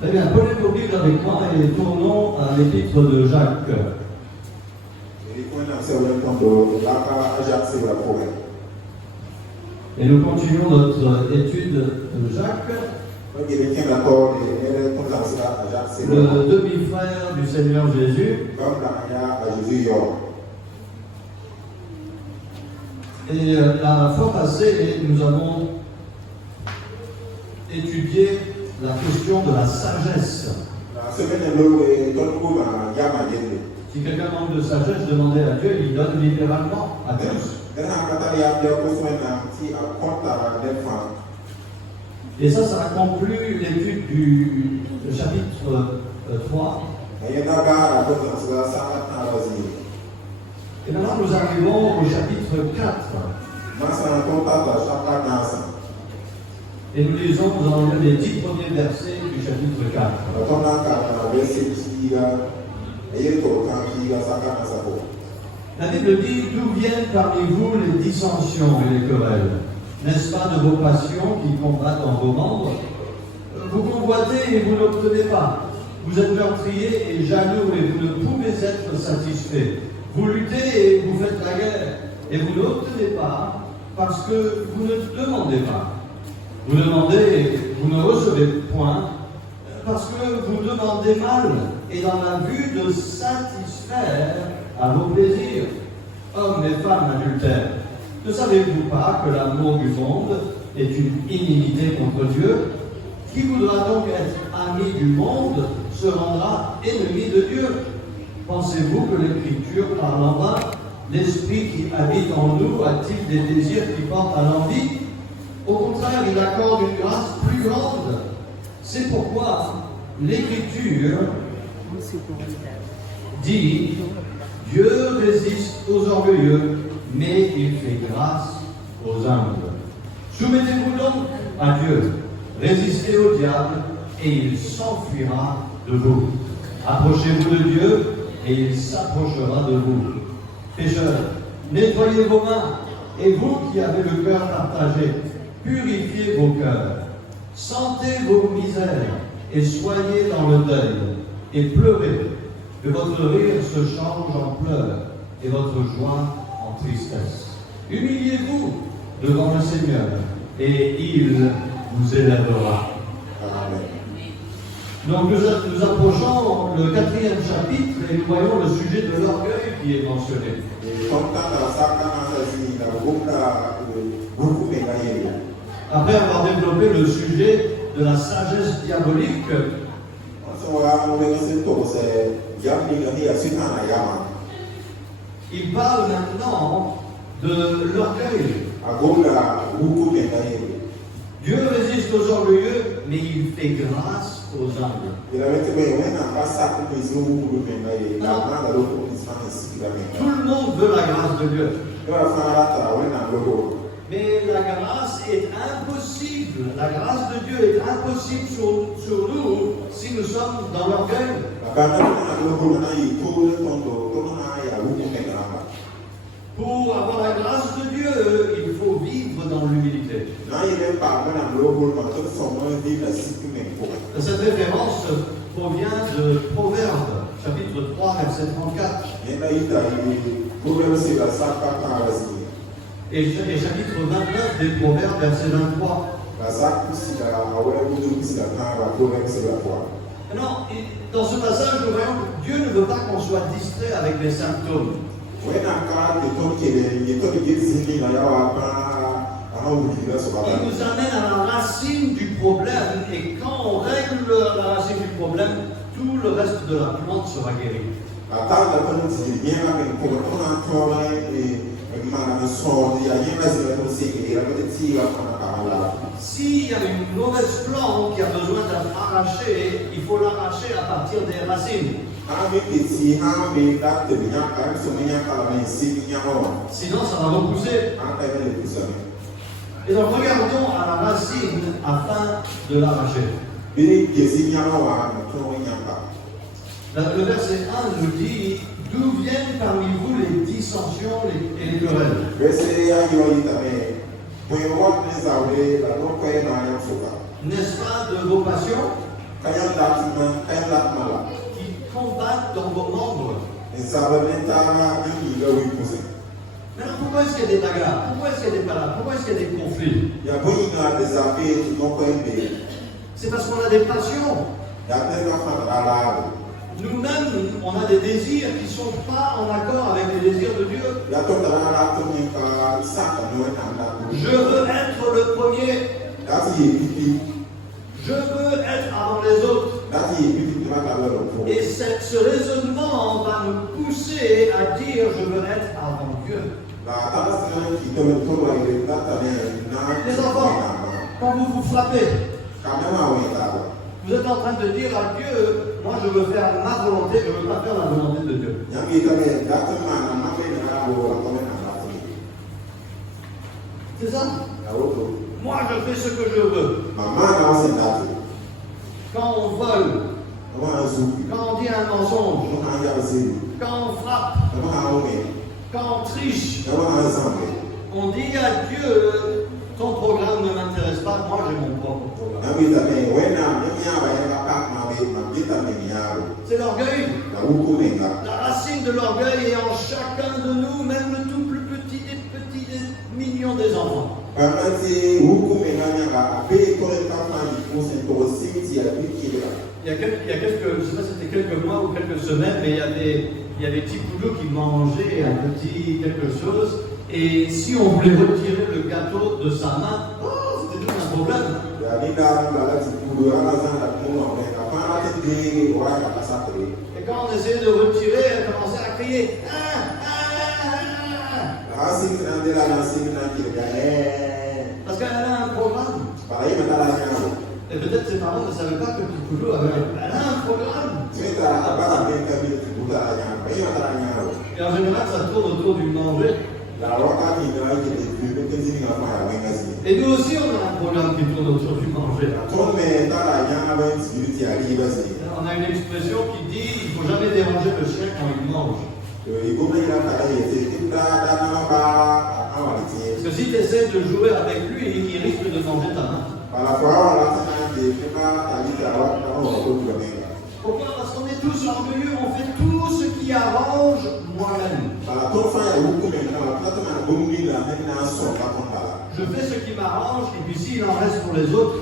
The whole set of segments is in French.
Très bien, prenez vos Bibles avec moi et tournons à l'épître de Jacques. Et nous continuons notre étude de Jacques, le demi-frère du Seigneur Jésus. Et la fois passée, nous avons étudié la question de la sagesse. Si quelqu'un manque de sagesse, demandez à Dieu, il donne littéralement à tous. Et ça conclut l'étude du chapitre 3. Et maintenant nous arrivons au chapitre 4. Et nous lisons, nous allons lire les 10 premiers versets du chapitre 4. La Bible dit: d'où viennent parmi vous les dissensions et les querelles? N'est-ce pas de vos passions qui combattent dans vos membres? Vous convoitez et vous n'obtenez pas. Vous êtes meurtriers et jaloux et vous ne pouvez être satisfaits. Vous luttez et vous faites la guerre et vous n'obtenez pas parce que vous ne demandez pas. Vous demandez et vous ne recevez point parce que vous demandez mal et dans la vue de satisfaire à vos plaisirs. Hommes et femmes adultères, ne savez-vous pas que l'amour du monde est une inimité contre Dieu? Qui voudra donc être ami du monde se rendra ennemi de Dieu. Pensez-vous que l'Écriture parle en vain? L'Esprit qui habite en nous a-t-il des désirs qui portent à l'envie? Au contraire, il accorde une grâce plus grande. C'est pourquoi l'Écriture dit: Dieu résiste aux orgueilleux, mais il fait grâce aux humbles. Soumettez-vous donc à Dieu, résistez au diable, et il s'enfuira de vous. Approchez-vous de Dieu, et il s'approchera de vous. Pécheurs, nettoyez vos mains, et vous qui avez le cœur partagé, purifiez vos cœurs. Sentez vos misères, et soyez dans le deuil, et pleurez. Que votre rire se change en pleurs, et votre joie en tristesse. Humiliez-vous devant le Seigneur, et il vous élèvera. Amen. Donc nous approchons le 4e chapitre et nous voyons le sujet de l'orgueil qui est mentionné. Après avoir développé le sujet de la sagesse diabolique, il parle maintenant de l'orgueil. Dieu résiste aux orgueilleux, mais il fait grâce aux humbles. Tout le monde veut la grâce de Dieu. Mais la grâce est impossible. La grâce de Dieu est impossible sur nous si nous sommes dans l'orgueil. Pour avoir la grâce de Dieu, il faut vivre dans l'humilité. Cette référence provient de Proverbes, chapitre 3, verset 34. Et chapitre 29 des Proverbes, verset 23. Non, dans ce passage, nous voyons que Dieu ne veut pas qu'on soit distrait avec les symptômes. Il nous amène à la racine du problème, et quand on règle la racine du problème, tout le reste de la plante sera guéri. S'il y a une mauvaise plante qui a besoin d'être arrachée, il faut l'arracher à partir des racines. Sinon, ça va repousser. Et donc, regardons à la racine afin de l'arracher. Le verset 1 nous dit, d'où viennent parmi vous les dissensions et les querelles? N'est-ce pas de vos passions qui combattent dans vos membres? Maintenant, pourquoi est-ce qu'il y a des bagarres? Pourquoi est-ce qu'il y a des palabres? Pourquoi est-ce qu'il y a des conflits? C'est parce qu'on a des passions. Nous-mêmes, on a des désirs qui ne sont pas en accord avec les désirs de Dieu. Je veux être le premier. Je veux être avant les autres. Et ce raisonnement va me pousser à dire je veux être avant Dieu. Les enfants, quand vous vous frappez, vous êtes en train de dire à Dieu, moi je veux faire ma volonté, je ne veux pas faire la volonté de Dieu. C'est ça? Moi je fais ce que je veux. Quand on vole, quand on dit un mensonge, quand on frappe, quand on triche, on dit à Dieu, ton programme ne m'intéresse pas, moi j'ai mon propre programme. C'est l'orgueil. La racine de l'orgueil est en chacun de nous, même le tout plus petit des mignons des enfants. Il y a quelques, je ne sais pas si c'était quelques mois ou quelques semaines, mais il y a des petits poulous qui mangeaient un petit quelque chose, et si on voulait retirer le gâteau de sa main, c'était tout un problème. Et quand on essayait de retirer, elle commençait à crier. Parce qu'elle a un programme. Et peut-être ses parents ne savaient pas que le petit poulou avait un programme. Et en général, ça tourne autour du manger. Et nous aussi, on a un programme qui tourne autour du manger. On a une expression qui dit il ne faut jamais déranger le chien quand il mange. Parce que si tu essaies de jouer avec lui, il risque de manger ta main. Pourquoi? Parce qu'on est tous orgueilleux, on fait tout ce qui arrange moi-même. Je fais ce qui m'arrange, et puis s'il en reste pour les autres,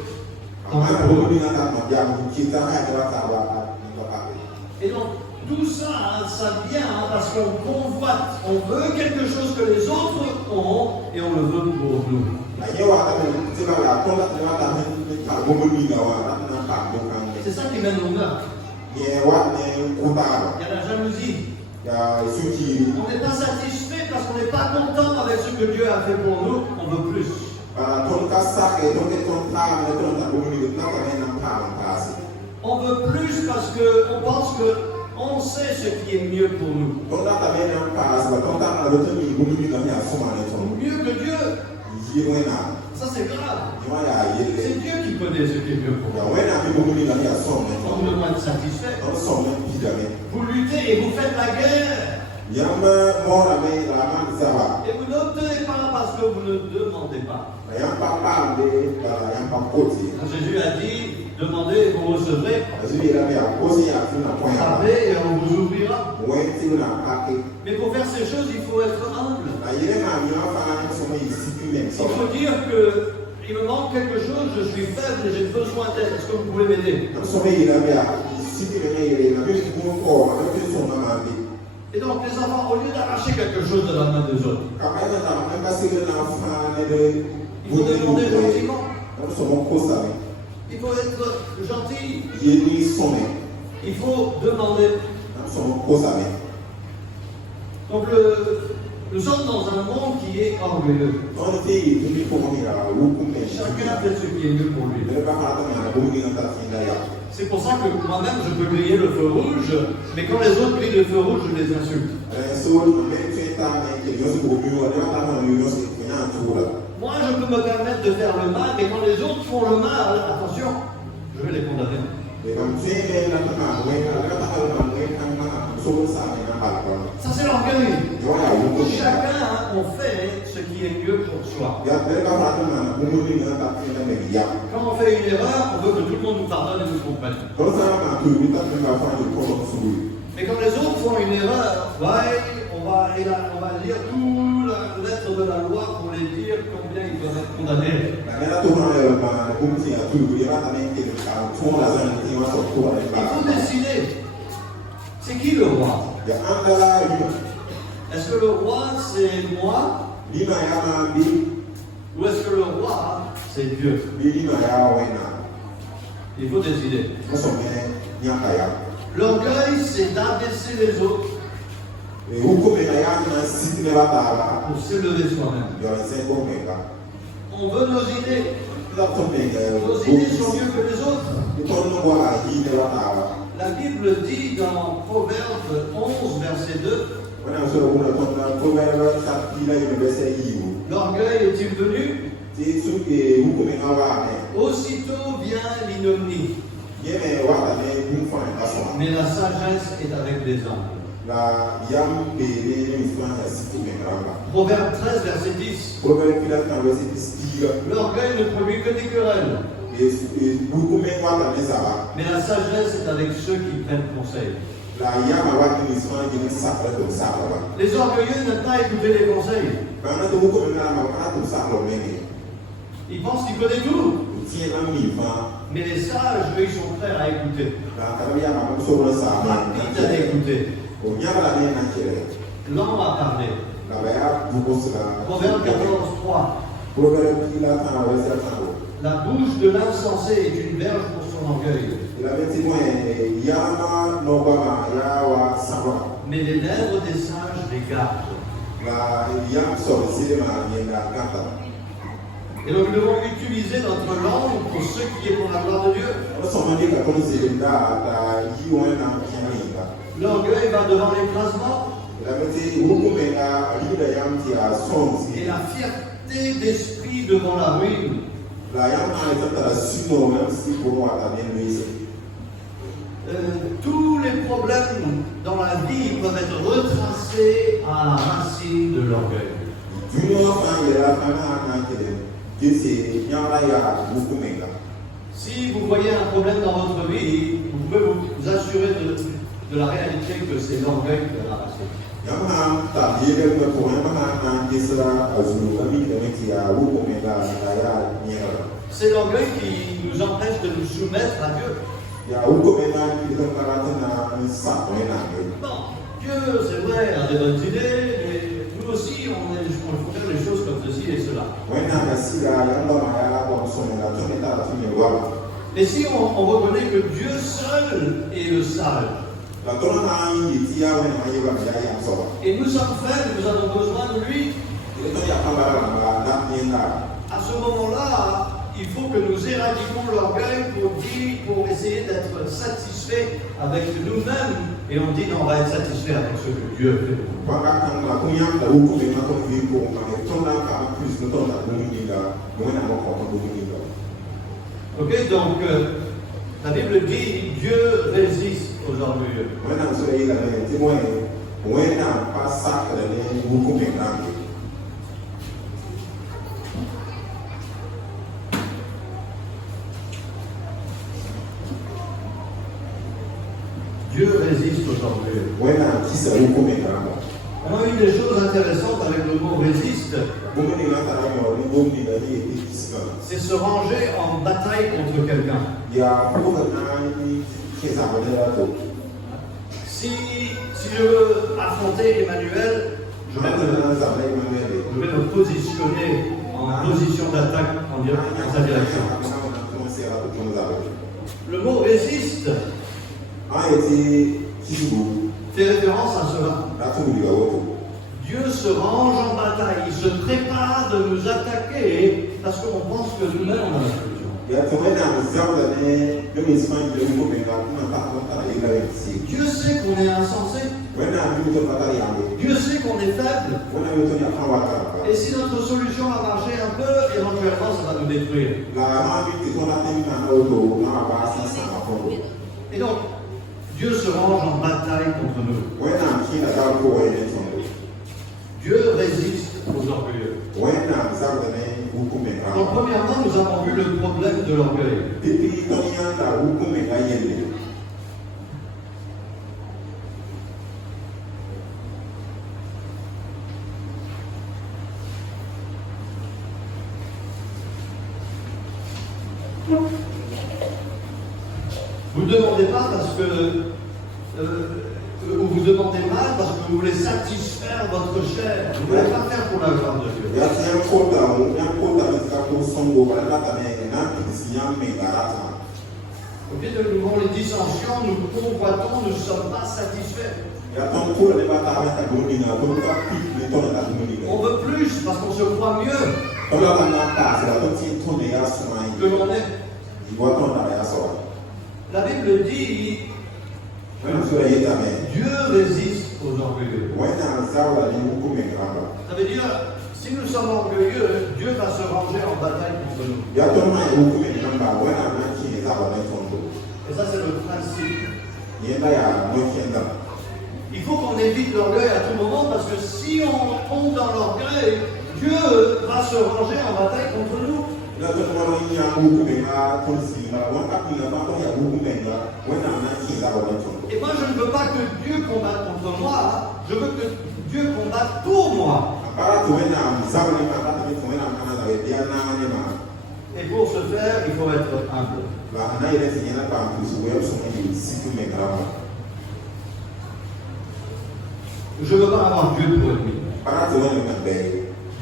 et donc tout ça, ça vient parce qu'on convoite, on veut quelque chose que les autres ont, et on le veut pour nous. C'est ça qui mène au meurtre. Il y a la jalousie. On n'est pas satisfait parce qu'on n'est pas content avec ce que Dieu a fait pour nous, on veut plus. On veut plus parce qu'on pense qu'on sait ce qui est mieux pour nous. Mieux que Dieu. Ça c'est grave. C'est Dieu qui connaît ce qui est mieux pour nous. On doit être satisfait. Vous luttez et vous faites la guerre. Et vous n'obtenez pas parce que vous ne demandez pas. Jésus a dit, demandez et vous recevrez. Frappez et on vous ouvrira. Mais pour faire ces choses, il faut être humble. Il faut dire que il me manque quelque chose, je suis faible et j'ai besoin d'aide. Est-ce que vous pouvez m'aider? Et donc les enfants, au lieu d'arracher quelque chose de la main des autres, il faut demander gentiment. Il faut être gentil. Il faut demander. Donc nous sommes dans un monde qui est orgueilleux. Chacun fait ce qui est mieux pour lui. C'est pour ça que moi-même je peux griller le feu rouge, mais quand les autres grillent le feu rouge, je les insulte. Moi je peux me permettre de faire le mal, mais quand les autres font le mal, attention, je vais les condamner. Ça c'est l'orgueil. Chacun on fait ce qui est mieux pour soi. Quand on fait une erreur, on veut que tout le monde nous pardonne et nous comprenne. Mais quand les autres font une erreur, ouais, on va lire toute la lettre de la loi pour les dire combien ils doivent être condamnés. Il faut décider. C'est qui le roi? Est-ce que le roi c'est moi? Ou est-ce que le roi c'est Dieu? Il faut décider. L'orgueil c'est d'abaisser les autres pour s'élever soi-même. On veut nos idées. Nos idées sont mieux que les autres. La Bible dit dans Proverbe 11, verset 2, l'orgueil est-il venu? Aussitôt vient l'ignominie. Mais la sagesse est avec des anges. Proverbe 13, verset 10. L'orgueil ne produit que des querelles. Mais la sagesse est avec ceux qui prennent conseil. Les orgueilleux n'aiment pas écouter les conseils. Ils pensent qu'ils connaissent tout. Mais les sages, eux, ils sont prêts à écouter. Rapides à écouter. Lent à parler. Proverbe 14, 3. La bouche de l'insensé est une berge pour son orgueil. Mais les lèvres des sages les gardent. Et donc nous devons utiliser notre langue pour ce qui est pour la gloire de Dieu. L'orgueil va devant l'écrasement. Et la fierté d'esprit devant la ruine. Tous les problèmes dans la vie peuvent être retracés à la racine de l'orgueil. Si vous voyez un problème dans votre vie, vous pouvez vous assurer de la réalité que c'est l'orgueil qui est la racine. C'est l'orgueil qui nous empêche de nous soumettre à Dieu. Non, Dieu, c'est vrai, a des bonnes idées, mais nous aussi, on faut faire les choses comme ceci et cela. Et si on reconnaît que Dieu seul est le sage, et nous sommes faibles, nous avons besoin de lui, à ce moment-là, il faut que nous éradiquions l'orgueil pour essayer d'être satisfaits avec nous-mêmes. Et on dit non, on va être satisfait avec ce que Dieu fait pour nous. Ok, donc la Bible dit Dieu résiste aux orgueilleux. Dieu résiste aux orgueilleux. On a une des choses intéressantes avec le mot résiste, c'est se ranger en bataille contre quelqu'un. Si je veux affronter Emmanuel, je vais me positionner en position d'attaque en sa direction. Le mot résiste fait référence à cela. Dieu se range en bataille, il se prépare de nous attaquer parce qu'on pense que nous-mêmes on a la solution. Dieu sait qu'on est insensé. Dieu sait qu'on est faible. Et si notre solution a marché un peu, éventuellement ça va nous détruire. Et donc, Dieu se range en bataille contre nous. Dieu résiste aux orgueilleux. Donc premièrement, nous avons vu le problème de l'orgueil. Vous ne demandez pas parce que vous demandez mal parce que vous voulez satisfaire votre chair. Vous ne voulez pas faire pour la gloire de Dieu. Au lieu de nous voir les dissensions, nous convoitons, nous ne sommes pas satisfaits. On veut plus parce qu'on se croit mieux que l'on est. La Bible dit Dieu résiste aux orgueilleux. Ça veut dire, si nous sommes orgueilleux, Dieu va se ranger en bataille contre nous. Et ça, c'est le principe. Il faut qu'on évite l'orgueil à tout moment parce que si on tombe dans l'orgueil, Dieu va se ranger en bataille contre nous. Et moi, je ne veux pas que Dieu combatte contre moi, je veux que Dieu combatte pour moi. Et pour ce faire, il faut être humble. Je ne veux pas avoir Dieu pour ennemi.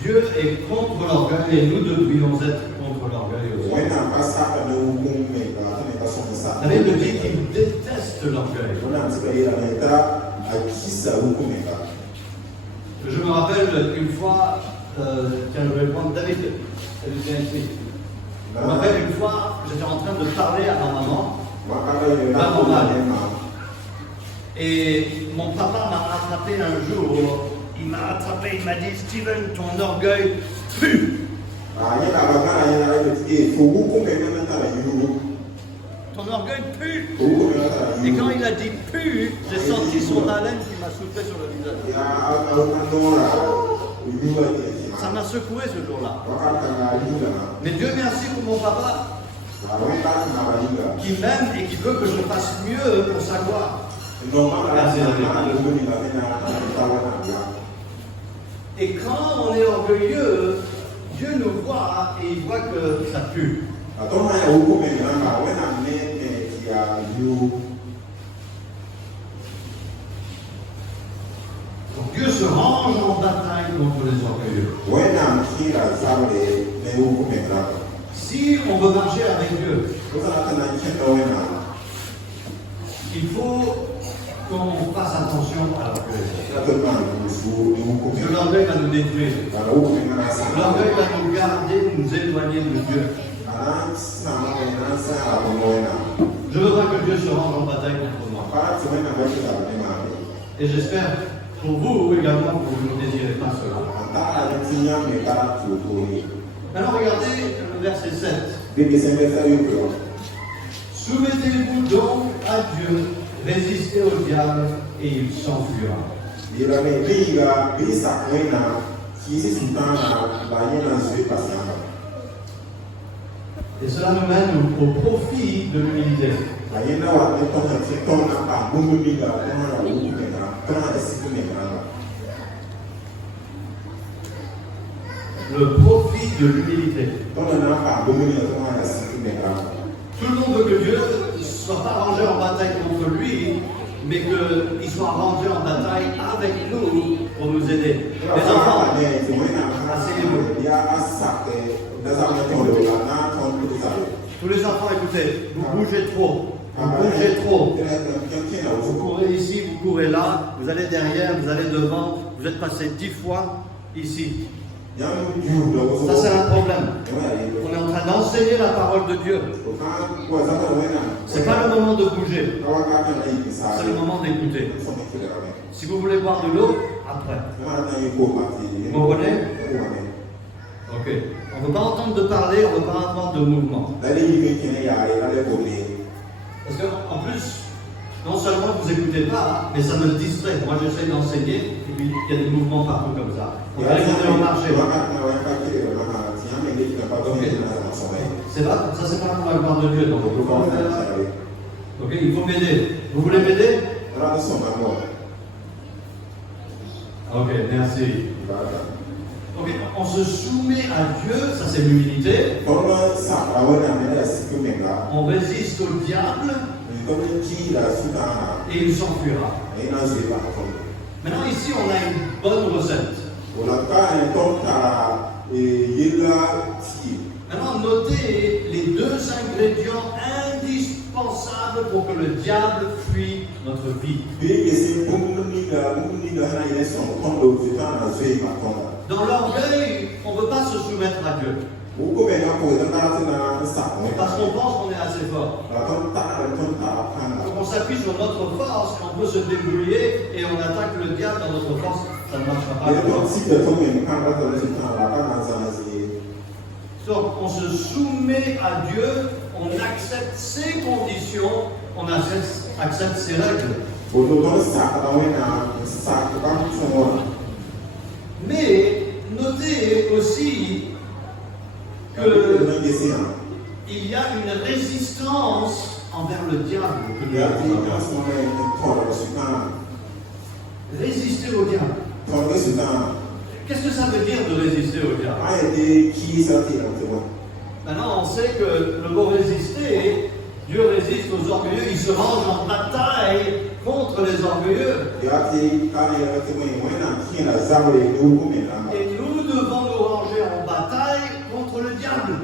Dieu est contre l'orgueil et nous devrions être contre l'orgueil aussi. La Bible dit qu'il déteste l'orgueil. Je me rappelle une fois, tiens, je vais prendre David. Je me rappelle une fois, j'étais en train de parler à ma maman. Et mon papa m'a attrapé un jour. Il m'a attrapé, il m'a dit, Steven, ton orgueil pue. Ton orgueil pue. Et quand il a dit pue, j'ai senti son haleine qui m'a soufflé sur le visage. Ça m'a secoué ce jour-là. Mais Dieu merci pour mon papa qui m'aime et qui veut que je fasse mieux pour sa gloire. Et quand on est orgueilleux, Dieu nous voit et il voit que ça pue. Donc Dieu se range en bataille contre les orgueilleux. Si on veut marcher avec Dieu, il faut qu'on fasse attention à l'orgueil. Parce que l'orgueil va nous détruire. L'orgueil va nous garder, nous éloigner de Dieu. Je veux pas que Dieu se range en bataille contre moi. Et j'espère pour vous également que vous ne désirez pas cela. Maintenant regardez le verset 7. Soumettez-vous donc à Dieu, résistez au diable et il s'enfuira. Et cela nous mène au profit de l'humilité. Le profit de l'humilité. Tout le monde veut que Dieu ne soit pas rangé en bataille contre lui, mais qu'il soit rangé en bataille avec nous pour nous aider. Les enfants, asseyez-vous. Tous les enfants, écoutez, vous bougez trop. Vous bougez trop. Vous courez ici, vous courez là, vous allez derrière, vous allez devant, vous êtes passé 10 fois ici. Ça, c'est un problème. On est en train d'enseigner la parole de Dieu. Ce n'est pas le moment de bouger. C'est le moment d'écouter. Si vous voulez boire de l'eau, après. Vous comprenez? Ok. On ne veut pas entendre de parler, on ne veut pas entendre de mouvement. Parce qu'en plus, Non seulement vous n'écoutez pas, mais ça me distrait. Moi, j'essaie d'enseigner, et puis il y a des mouvements partout comme ça. On va regarder au marché. C'est là, ça c'est pas pour la gloire de Dieu. Donc, ok, il faut m'aider. Vous voulez m'aider? Ok, merci. Ok, on se soumet à Dieu, ça c'est l'humilité. On résiste au diable et il s'enfuira. Maintenant ici on a une bonne recette. Maintenant notez les 2 ingrédients indispensables pour que le diable fuit notre vie. Dans l'orgueil, on ne peut pas se soumettre à Dieu. Parce qu'on pense qu'on est assez fort. Donc on s'appuie sur notre force, on peut se débrouiller et on attaque le diable dans notre force. Ça ne marchera pas. Donc on se soumet à Dieu, on accepte ses conditions, on accepte ses règles. Mais notez aussi qu'il y a une résistance envers le diable. Résister au diable. Qu'est-ce que ça veut dire de résister au diable? Maintenant, on sait que le mot résister, Dieu résiste aux orgueilleux, il se range en bataille contre les orgueilleux. Et nous devons nous ranger en bataille contre le diable.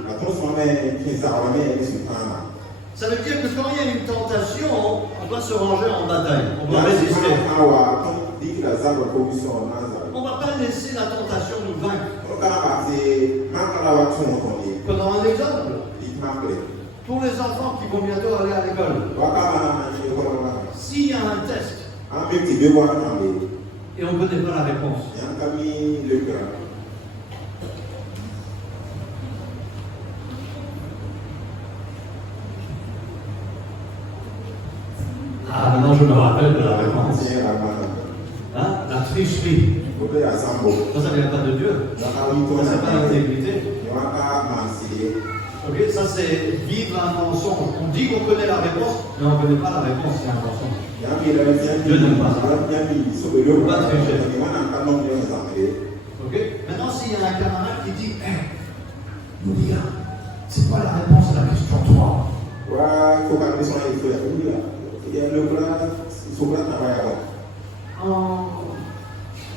Ça veut dire que quand il y a une tentation, on doit se ranger en bataille, on doit résister. On ne va pas laisser la tentation nous vaincre. Prenons un exemple. Pour les enfants qui vont bientôt aller à l'école, s'il y a un test et on ne connaît pas la réponse, ah, maintenant je me rappelle de la réponse. Hein? La tricherie. Ça ne vient pas de Dieu. Ça, c'est pas l'intégrité. Ok, ça c'est vivre un mensonge. On dit qu'on connaît la réponse, mais on ne connaît pas la réponse, c'est un mensonge. Dieu n'aime pas ça. Il ne faut pas tricher. Ok, maintenant s'il y a un camarade qui dit, nous dire, c'est quoi la réponse à la question 3?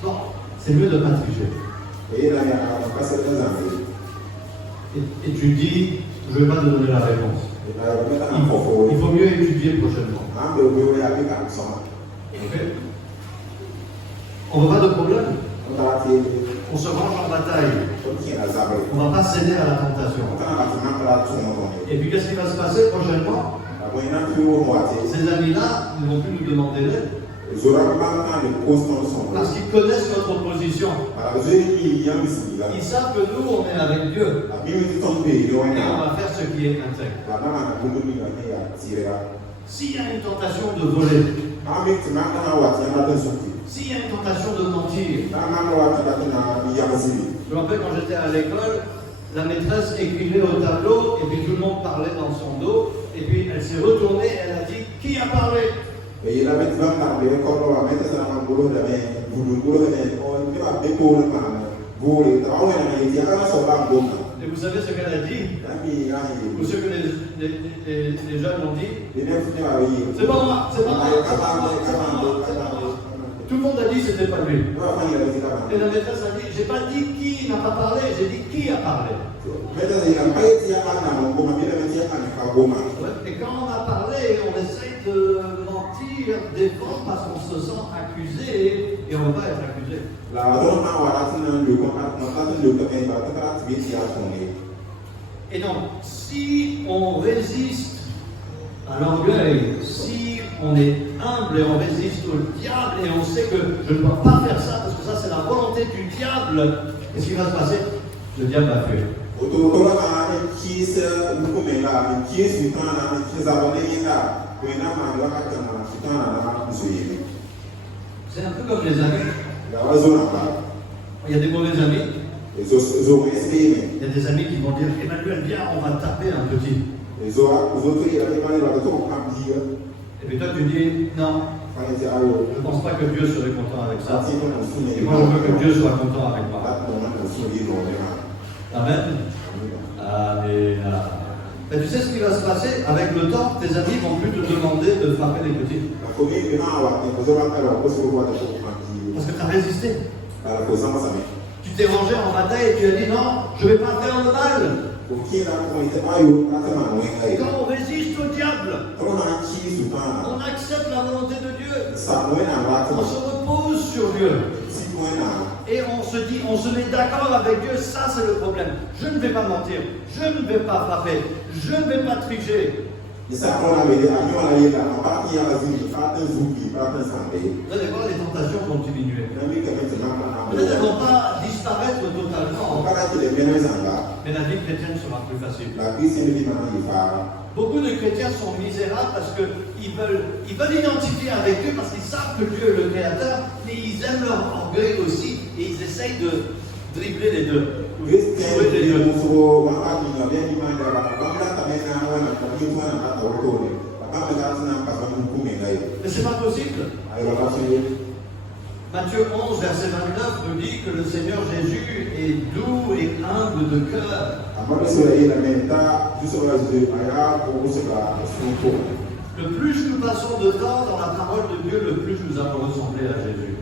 Bon, c'est mieux de ne pas tricher. Et tu dis, je ne vais pas te donner la réponse. Il faut mieux étudier prochainement. Okay. On ne veut pas de problème. On se range en bataille. On ne va pas céder à la tentation. Et puis qu'est-ce qui va se passer prochainement? Ces amis-là ne vont plus nous demander l'aide. Parce qu'ils connaissent notre position. Ils savent que nous, on est avec Dieu. Et on va faire ce qui est intègre. S'il y a une tentation de voler, s'il y a une tentation de mentir, je me rappelle quand j'étais à l'école, la maîtresse écrivait au tableau et puis tout le monde parlait dans son dos. Et puis elle s'est retournée et elle a dit, qui a parlé? Et vous savez ce qu'elle a dit? Ou ce que les jeunes ont dit? C'est pas moi, c'est pas moi, c'est pas moi, c'est pas moi, c'est pas moi. Tout le monde a dit que c'était pas lui. Et la maîtresse a dit, j'ai pas dit qui n'a pas parlé, j'ai dit qui a parlé. Et quand on a parlé, on essaye de mentir, défendre parce qu'on se sent accusé et on ne veut pas être accusé. Et donc, si on résiste à l'orgueil, si on est humble et on résiste au diable et on sait que je ne dois pas faire ça parce que ça c'est la volonté du diable, qu'est-ce qui va se passer? Le diable va fuir. C'est un peu comme les amis. Il y a des mauvais amis. Il y a des amis qui vont dire Emmanuel, viens, on va taper un petit. Et puis toi tu dis non, je ne pense pas que Dieu serait content avec ça. Et moi je veux que Dieu soit content avec moi. Amen. Amen. Mais tu sais ce qui va se passer avec le temps, tes amis vont plus te demander de frapper les petits. Parce que tu as résisté. Tu t'es rangé en bataille et tu as dit non, je ne vais pas faire le mal. Et quand on résiste au diable, on accepte la volonté de Dieu. On se repose sur Dieu. Et on se dit, on se met d'accord avec Dieu, ça c'est le problème. Je ne vais pas mentir, je ne vais pas frapper, je ne vais pas tricher. Vous allez voir, les tentations vont diminuer. Elles ne vont pas disparaître totalement. Mais la vie chrétienne sera plus facile. Beaucoup de chrétiens sont misérables parce qu'ils veulent identifier avec Dieu, parce qu'ils savent que Dieu est le Créateur, mais ils aiment leur orgueil aussi et ils essayent de dribbler les deux. Mais c'est pas possible. Matthieu 11, verset 29 nous dit que le Seigneur Jésus est doux et humble de cœur. Le plus nous passons de temps dans la parole de Dieu, le plus nous allons ressembler à Jésus.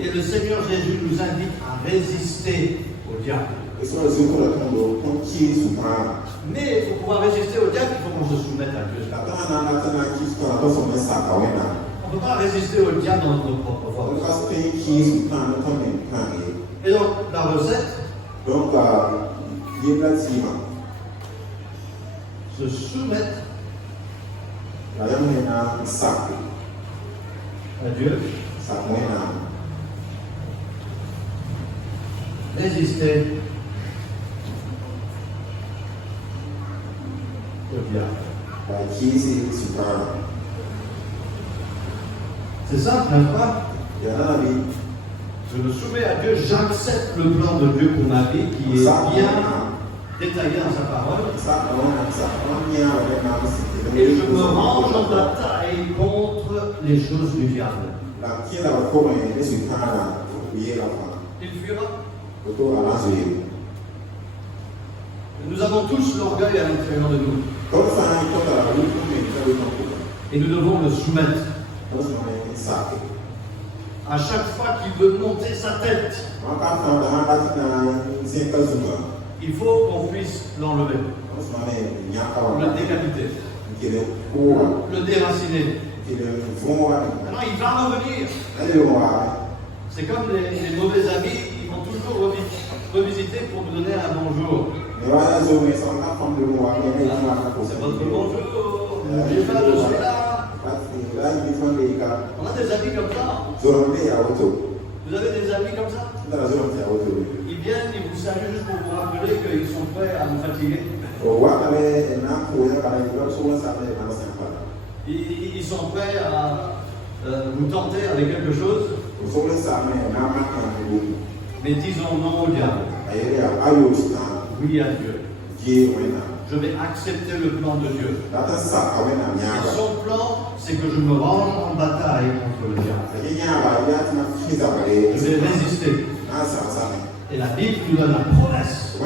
Et le Seigneur Jésus nous invite à résister au diable. Mais pour pouvoir résister au diable, il faut qu'on se soumette à Dieu. On ne peut pas résister au diable dans notre propre force. Et donc, la recette, se soumettre à Dieu, résister au diable. C'est simple, n'est-ce pas? Je me soumets à Dieu, j'accepte le plan de Dieu pour ma vie qui est bien détaillé dans sa parole. Et je me range en bataille contre les choses du diable. Il fuira. Nous avons tous l'orgueil à l'intérieur de nous. Et nous devons le soumettre. À chaque fois qu'il veut monter sa tête, il faut qu'on puisse l'enlever, le décapiter, le déraciner. Alors il va revenir. C'est comme les mauvais amis, ils vont toujours revisiter pour nous donner un bonjour. C'est votre bonjour. Je suis là. On a des amis comme ça. Vous avez des amis comme ça? Ils viennent, ils vous saluent juste pour vous rappeler qu'ils sont prêts à nous fatiguer. Ils sont prêts à vous tenter avec quelque chose. Mais disons non au diable. Oui à Dieu. Je vais accepter le plan de Dieu. Et son plan, c'est que je me range en bataille contre le diable. Je vais résister. Et la Bible nous donne la promesse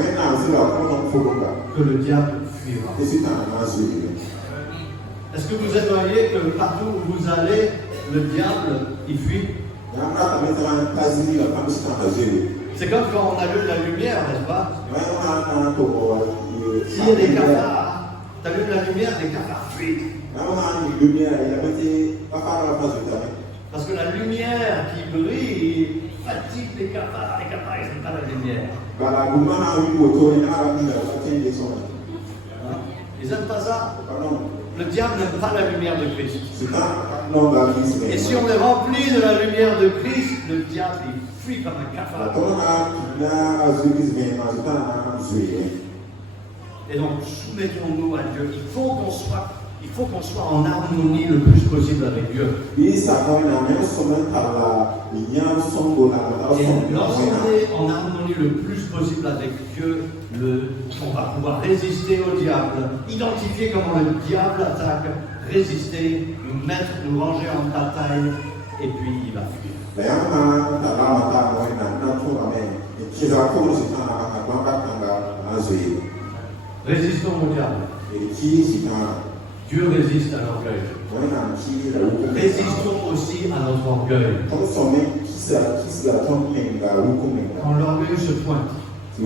que le diable fuira. Est-ce que vous aimeriez que partout où vous allez, le diable, il fuit? C'est comme quand on allume la lumière, n'est-ce pas? S'il y a des cafards, tu allumes la lumière, les cafards fuient. Parce que la lumière qui brille fatigue les cafards ils n'aiment pas la lumière. Ils n'aiment pas ça. Le diable n'aime pas la lumière de Christ. Et si on est rempli de la lumière de Christ, le diable il fuit comme un cafard. Et donc, soumettons-nous à Dieu. Il faut qu'on soit en harmonie le plus possible avec Dieu. Et lorsqu'on est en harmonie le plus possible avec Dieu, on va pouvoir résister au diable, identifier comment le diable attaque, résister, nous ranger en bataille, et puis il va fuir. Résistons au diable. Dieu résiste à l'orgueil. Résistons aussi à notre orgueil. Quand l'orgueil se pointe, il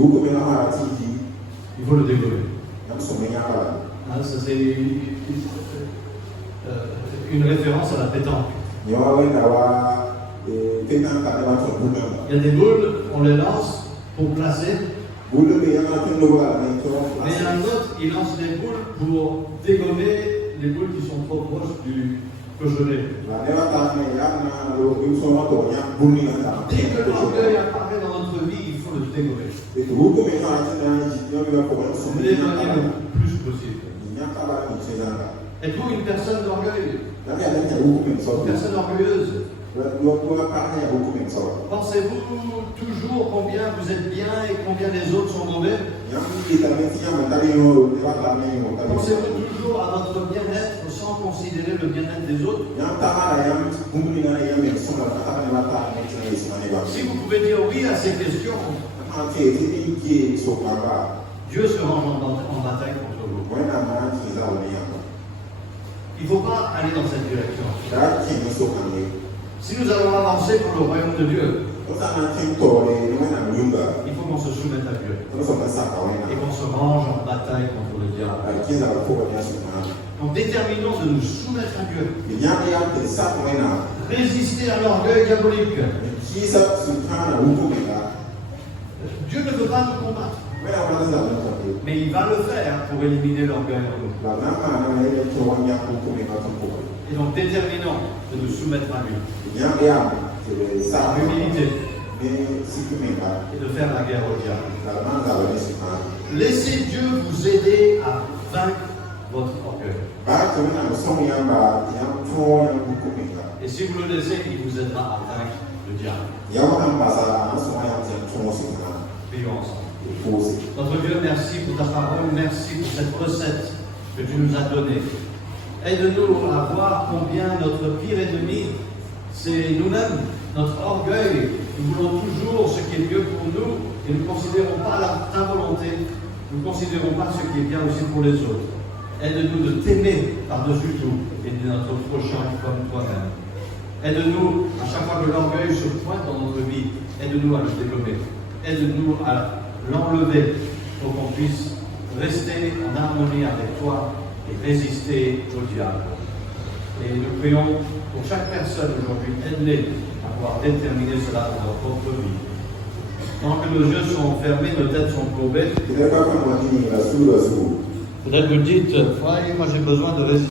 faut le dégommer. Ça c'est une référence à la pétanque. Il y a des boules, on les lance pour placer. Mais un autre, il lance des boules pour dégommer les boules qui sont trop proches du cochonnet. Dès que l'orgueil apparaît dans notre vie, il faut le dégommer. L'éloigner le plus possible. Êtes-vous une personne d'orgueil? Une personne orgueilleuse? Pensez-vous toujours combien vous êtes bien et combien les autres sont mauvais? Pensez-vous toujours à votre bien-être sans considérer le bien-être des autres? Si vous pouvez dire oui à ces questions, Dieu se range en bataille contre vous. Il ne faut pas aller dans cette direction. Si nous allons avancer pour le royaume de Dieu, il faut qu'on se soumette à Dieu et qu'on se range en bataille contre le diable. Donc déterminons de nous soumettre à Dieu. Résister à l'orgueil diabolique. Dieu ne veut pas nous combattre, mais il va le faire pour éliminer l'orgueil en nous. Et donc déterminons de nous soumettre à lui. Par humilité. Et de faire la guerre au diable. Laissez Dieu vous aider à vaincre votre orgueil. Et si vous le laissez, il vous aidera à vaincre le diable. Prions ensemble. Notre Dieu, merci pour ta parole, merci pour cette recette que tu nous as donnée. Aide-nous à voir combien notre pire ennemi, c'est nous-mêmes, notre orgueil. Nous voulons toujours ce qui est mieux pour nous et nous ne considérons pas ta volonté, nous ne considérons pas ce qui est bien aussi pour les autres. Aide-nous de t'aimer par-dessus tout et de notre prochain comme toi-même. Aide-nous à chaque fois que l'orgueil se pointe dans notre vie, aide-nous à le dégommer. Aide-nous à l'enlever pour qu'on puisse rester en harmonie avec toi et résister au diable. Et nous prions pour chaque personne aujourd'hui, aide-les à pouvoir déterminer cela dans leur propre vie. Tant que nos yeux sont fermés, nos têtes sont courbées, peut-être vous dites, moi j'ai besoin de résister.